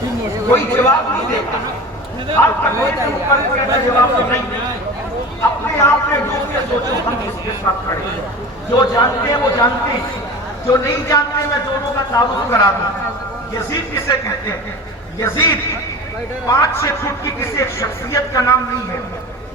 کوئی جواب نہیں دیتا، ہر تقریر کے مقرر کہتا جواب تو نہیں۔ اپنے آپ میں ڈوب کے سوچو ہم کس کے ساتھ کھڑے ہیں۔ جو جانتے ہیں وہ جانتے ہیں، جو نہیں جانتے میں دونوں کا تعارف کرا دوں۔ یزید کسے کہتے ہیں؟ یزید 5-6 فٹ کی کسی ایک شخصیت کا نام نہیں ہے،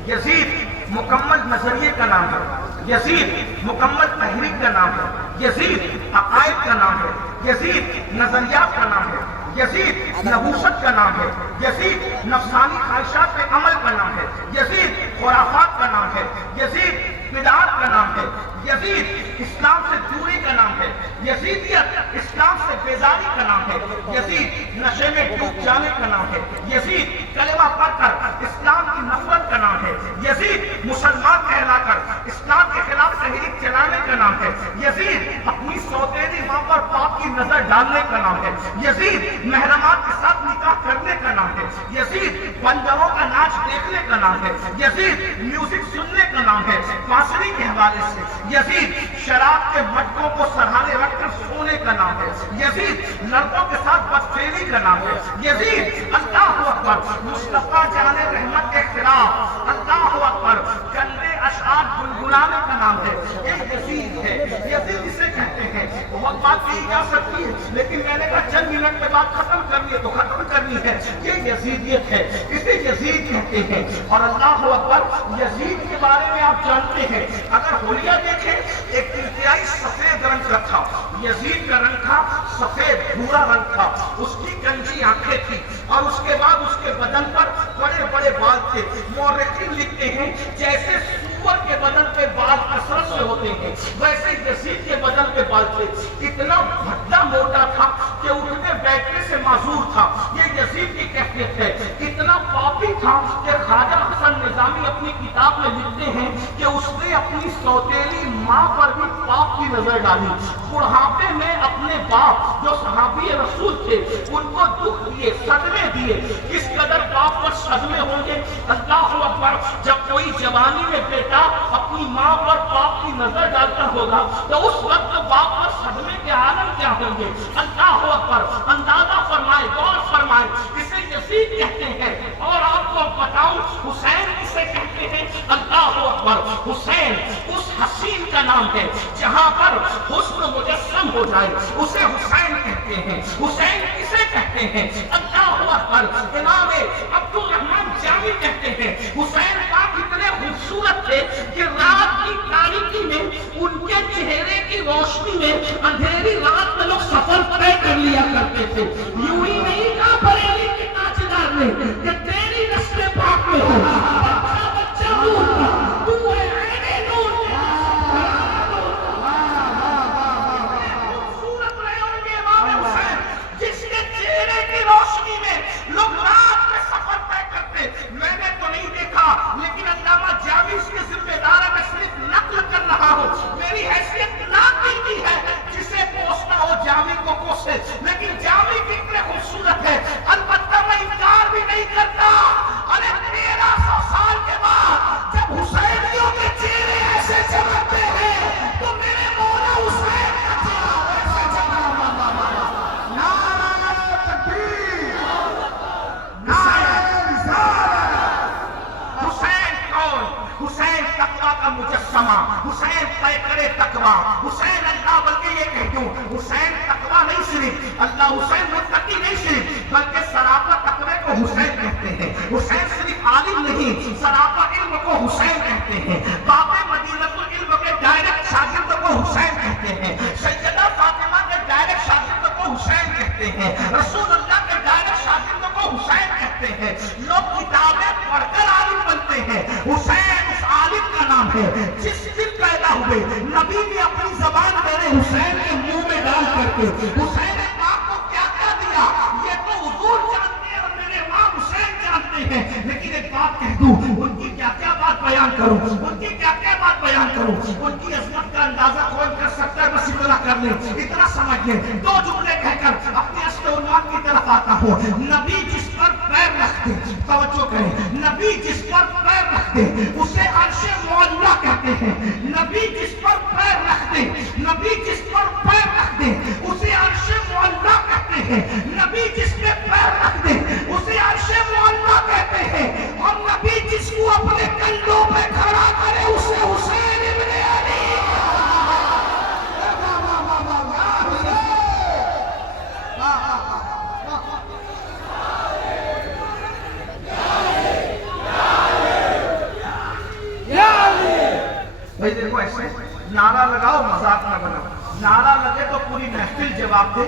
یزید مکمل نظریے کا نام ہے، یزید مکمل تحریک کا نام ہے، یزید عقائد کا نام ہے، یزید نظریات کا نام ہے، یزید نبوست کا نام ہے، یزید نفسانی خواہشات پہ عمل کا نام ہے، یزید خرافات کا نام ہے، یزید بدعات کا نام ہے، یزید اسلام سے دوری کا نام ہے، یزیدیت اسلام سے بیزاری کا نام ہے، یزید نشے میں ڈوب جانے کا نام ہے، یزید کلمہ پڑھ کر اسلام کی نفرت کا نام ہے، یزید مسلمان کہلا کر اسلام کے خلاف تحریک چلانے کا نام ہے، یزید اپنی سوتیلی ماں پر پاپ کی نظر ڈالنے کا نام ہے، یزید محرمات کے ساتھ نکاح کرنے کا نام ہے، یزید بندروں کا ناچ دیکھنے کا نام ہے، یزید میوزک سننے کا نام ہے بانسری کے حوالے سے، یزید شراب کے مٹکوں کو سرہانے رکھ کر سونے کا نام ہے، یزید لڑکوں کے ساتھ بدفعلی کا نام ہے، یزید اللہ اکبر مصطفیٰ جان رحمت کے خلاف اللہ اکبر گندے اشعار گنگنانے کا نام ہے۔ یہ یزید ہے، یزید اسے کہتے ہیں۔ بہت بات کہی جا سکتی ہے لیکن میں نے کہا چند منٹ میں بات ختم کرنی ہے تو ختم کرنی ہے۔ یہ یزیدیت ہے، اسے یزید کہتے ہیں۔ اور اللہ اکبر یزید کے بارے میں آپ جانتے ہیں، اگر حلیہ دیکھیں ایک انتہائی سفید رنگ کا تھا، یزید کا رنگ تھا سفید بھورا رنگ تھا، اس کی گنجی آنکھیں تھی اور اس کے بعد اس کے بدن پر بڑے بڑے بال تھے۔ مورخین لکھتے ہیں جیسے سور کے بدن پہ بال کثرت سے ہوتے ہیں ویسے یزید کے بدن پہ بال تھے، اتنا بھڈا موٹا تھا کہ اٹھنے بیٹھنے سے معذور تھا۔ یہ یزید کی کیفیت ہے۔ اتنا پاپی تھا کہ خواجہ حسن نظامی اپنی کتاب میں لکھتے ہیں کہ اس نے اپنی سوتیلی ماں پر بھی پاپ کی نظر ڈالی۔ بڑھاپے میں اپنے باپ جو صحابی رسول تھے ان کو دکھ دیے، صدمے دیے۔ کس قدر باپ پر صدمے ہوں گے، اللہ اکبر۔ جب کوئی جوانی میں بیٹا اپنی ماں پر باپ کی نظر ڈالتا ہوگا تو اس وقت باپ پر صدمے کے عالم کیا ہوں گے، اللہ اکبر۔ اندازہ فرمائے، غور فرمائے، اسے یزید کہتے ہیں۔ اور آپ کو بتاؤں حسین اسے کہتے ہیں، اللہ اکبر۔ حسین اس حسین کا نام ہے جہاں پر حسن مجسم ہو جائے اسے حسین کہتے ہیں۔ حسین کسے کہتے ہیں، اللہ اکبر۔ امام عبد الرحمن جامی کہتے ہیں حسین پاک اتنے خوبصورت تھے کہ رات کی تاریکی میں ان کے چہرے کی روشنی میں اندھیری رات میں لوگ سفر طے کر لیا کرتے تھے۔ یوں ہی نہیں کہا بریلی کے تاجدار نے کہ تیری نسل پاک میں ہو بچہ بچہ نور کا، تو ہے عین نور کا۔ خوبصورت رہے ہوں گے امام حسین جس کے چہرے کی روشنی میں لوگ رات میں سفر طے کرتے۔ میں نے تو نہیں دیکھا لیکن علامہ جامی اس کے ذمہ دار ہے، میں صرف نقل کر رہا ہوں۔ میری حیثیت ناقل کی ہے، جسے پوچھنا ہو جامی کو پوچھے، لیکن جامی کتنے خوبصورت ہے۔ البتہ میں انکار بھی نہیں کرتا، ارے 1300 سال کے بعد جب حسینیوں کے چہرے ایسے چمکتے ہیں تو میرے مولا حسین کا چہرہ ویسے چمکتا ہے۔ نعرہ تکبیر، نعرہ رسالت۔ حسین کون؟ حسین تقویٰ کا مجسمہ، حسین پیکر تقویٰ، حسین اللہ بلکہ یہ کہہ دوں حسین تقویٰ نہیں صرف، اللہ حسین متقی نہیں صرف بلکہ سراپا تقوی کو حسین کہتے ہیں۔ حسین صرف عالم نہیں، سراپا علم کو حسین کہتے ہیں۔ باب مدینۃ العلم کے ڈائریکٹ شاگرد کو حسین کہتے ہیں۔ سیدہ فاطمہ کے ڈائریکٹ شاگرد کو حسین کہتے ہیں۔ رسول اللہ کے ڈائریکٹ شاگرد کو حسین کہتے ہیں۔ لوگ کتابیں پڑھ کر عالم بنتے ہیں، حسین اس عالم کا نام ہے جس دن پیدا ہوئے نبی نے اپنی زبان میرے حسین کے منہ میں ڈال کر کے حسین پاک کو کیا کیا دیا یہ تو حضور جانتے ہیں اور میرے امام حسین جانتے ہیں۔ لیکن ایک بات کہہ دوں، ان کی کیا کیا بات بیان کروں، ان کی کیا کیا بات بیان کروں، ان کی عظمت کا اندازہ کون کر سکتا ہے؟ بس اتنا کر لیں، اتنا سمجھ لیں، دو جملے کہہ کر اپنے اصل عنوان کی طرف آتا ہوں۔ نبی جس پر پیر رکھتے، توجہ کریں، نبی جس پر پیر رکھتے اسے عرش معلیٰ کہتے ہیں۔ نبی جس پر پیر رکھتے، نبی جس پر پیر رکھتے اسے عرش معلیٰ کہتے ہیں۔ نبی جس پہ پیر رکھ دے اسے عرش معلیٰ کہتے ہیں، اور نبی جس کو اپنے کندھوں پہ کھڑا کرے اسے حسین ابن علی۔ بھائی دیکھو ایسے نعرہ لگاؤ مذاق نہ بناؤ، نعرہ لگے تو پوری محفل جواب دے،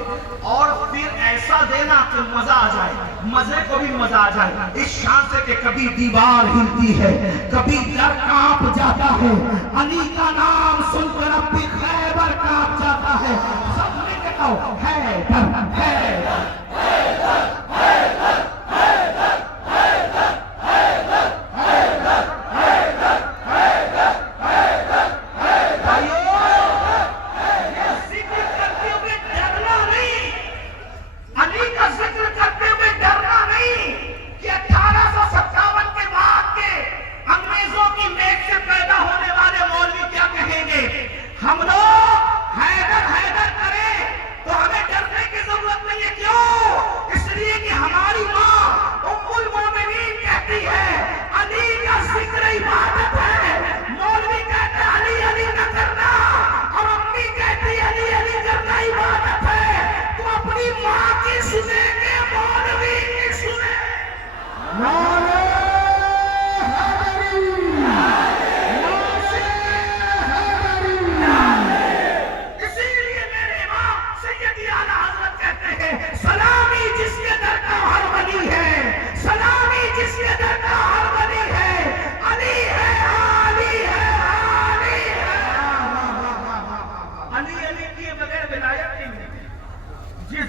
اور پھر ایسا دینا کہ مزہ آ جائے، مزے کو بھی مزہ آ جائے، اس شان سے کہ کبھی دیوار ہلتی ہے، کبھی در کانپ جاتا ہے، علی کا نام سن کر اب بھی خیبر کانپ جاتا ہے، سب نے کہا حیدر حیدر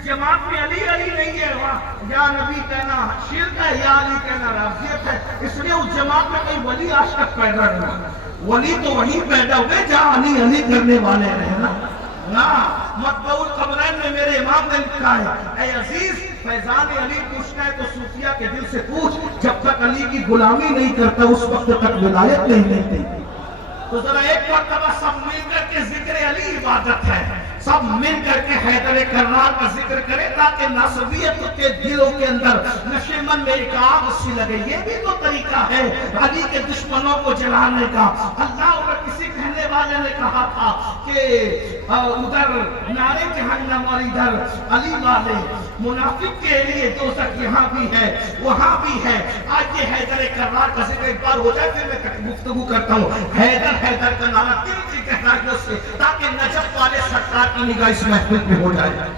جماعت میں علی علی نہیں ہے، وہاں یا نبی کہنا شرک ہے یا علی کہنا رافضیت ہے، اس لیے اس جماعت میں کوئی ولی آج تک پیدا نہیں ہوا۔ ولی تو وہیں پیدا ہوئے جہاں علی علی کرنے والے رہے نا۔ مطبوع القبرین میں میرے امام نے لکھا ہے، اے عزیز فیضان علی پوچھتا ہے تو صوفیہ کے دل سے پوچھ، جب تک علی کی غلامی نہیں کرتا اس وقت تک ولایت نہیں ملتی۔ تو ذرا ایک مرتبہ سب مل کر کے ذکر علی عبادت ہے، سب مل کر کے حیدر کرار کا ذکر کرے تاکہ نصبیت کے دلوں کے اندر نشیمن میں ایک آگ سی لگے۔ یہ بھی تو طریقہ ہے علی کے دشمنوں کو جلانے کا۔ اللہ اور کسی کہنے والے نے کہا تھا کہ ادھر نارے جہنم اور ادھر علی والے، منافق کے لیے دوزخ یہاں بھی ہے وہاں بھی ہے۔ آج یہ حیدر کرار کا ذکر ایک بار ہو جائے پھر میں گفتگو کرتا ہوں۔ حیدر حیدر کا نعرہ دل کی گہرائیوں سے تاکہ نجف والے سرکار کی نگاہ اس محفل پہ ہو جائے۔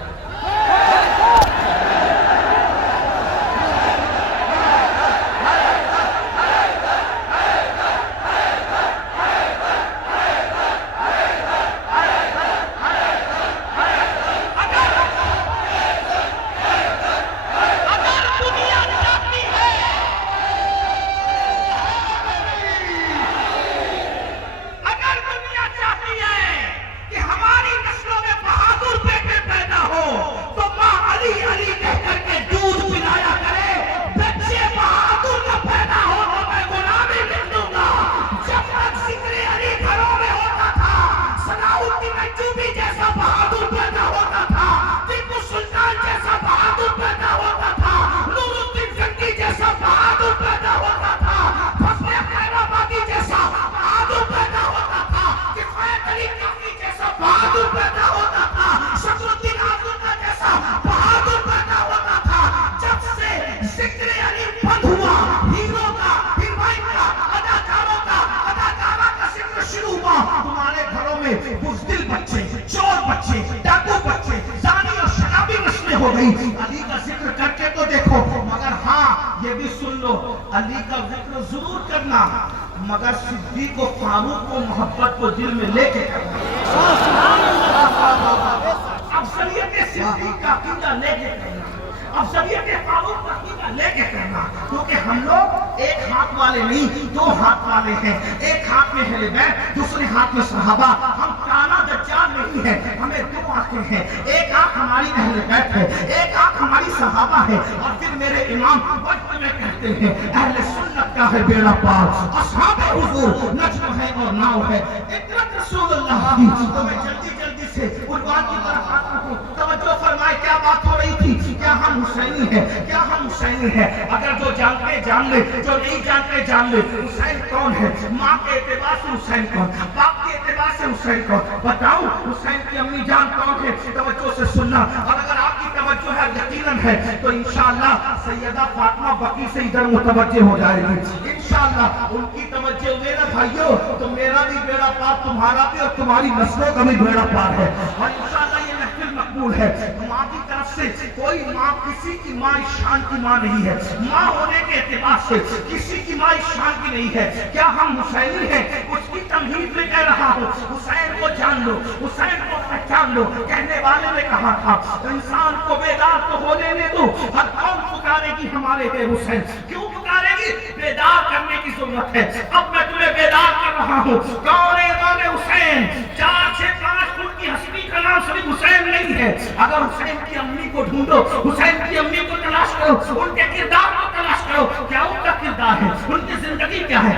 علی کا ذکر کر کے تو دیکھو، مگر ہاں یہ بھی سن لو، علی کا ذکر ضرور کرنا مگر صدیق و فاروق کو محبت کو دل میں لے کے کرنا، افضلیت صدیق کا عقیدہ لے کے کرنا، افضلیت فاروق کا عقیدہ لے کے کرنا، کیونکہ ہم لوگ ایک ہاتھ والے نہیں دو ہاتھ والے ہیں، ایک ہاتھ میں اہل بیت دوسرے ہاتھ میں صحابہ، ہم کانا دجال نہیں ہے، ہمیں دو آنکھیں ہیں، ایک آنکھ ہماری اہل بیت ہے، ایک آنکھ ہماری صحابہ ہے، اور پھر میرے امام وقت میں کہتے ہیں اہل سنت کا ہے بیڑا پار، اصحاب حضور نجم ہے اور ناؤ ہے، اطرت رسول اللہ کی۔ تو میں جلدی سے عنوان کی طرف آتا ہوں، توجہ فرمائے کیا بات ہو رہی تھی کیا ہم حسینی ہیں؟ کیا ہم حسینی ہیں؟ اگر جو جانتے جان لے، جو نہیں جانتے جان لے۔ حسین کون ہے؟ ماں کے اعتبار سے حسین کون، باپ کے اعتبار سے حسین کون؟ بتاؤ حسین کی امی جان کون ہے؟ توجہ سے سننا، اور اگر آپ کی توجہ ہے یقیناً ہے تو انشاءاللہ سیدہ فاطمہ بقی سے ادھر متوجہ ہو جائے گی انشاءاللہ۔ ان کی توجہ میرے بھائیوں تو میرا بھی بیڑا پار، تمہارا بھی، اور تمہاری نسلوں کا بھی بیڑا پار ہے، اور انشاءاللہ یہ محفل مقبول ہے۔ ماں کی طرف سے کوئی ماں، کسی کی ماں اس شان کی ماں نہیں ہے، ماں ہونے کے اعتبار سے کسی کی ماں اس شان کی نہیں ہے۔ کیا ہم حسینی ہیں؟ اس کی تمہید میں کہہ رہا ہوں، حسین کو جان لو، حسین کو پہچان لو۔ کہنے والے نے کہا تھا انسان کو بیدار تو ہو لینے دو، ہر قوم پکارے گی ہمارے ہے حسین۔ کیوں پکارے گی؟ بیدار کرنے کی ضرورت ہے۔ اب میں تمہیں بیدار کر رہا ہوں، کون ہے امام حسین؟ 4 6 5 فٹ کی ہستی کا نام صرف حسین نہیں ہے۔ اگر حسین کی امی کو ڈھونڈو، حسین کی امی کو تلاش کرو، ان کے کردار کو تلاش کرو، کیا ان کا کردار ہے، ان کی زندگی کیا ہے،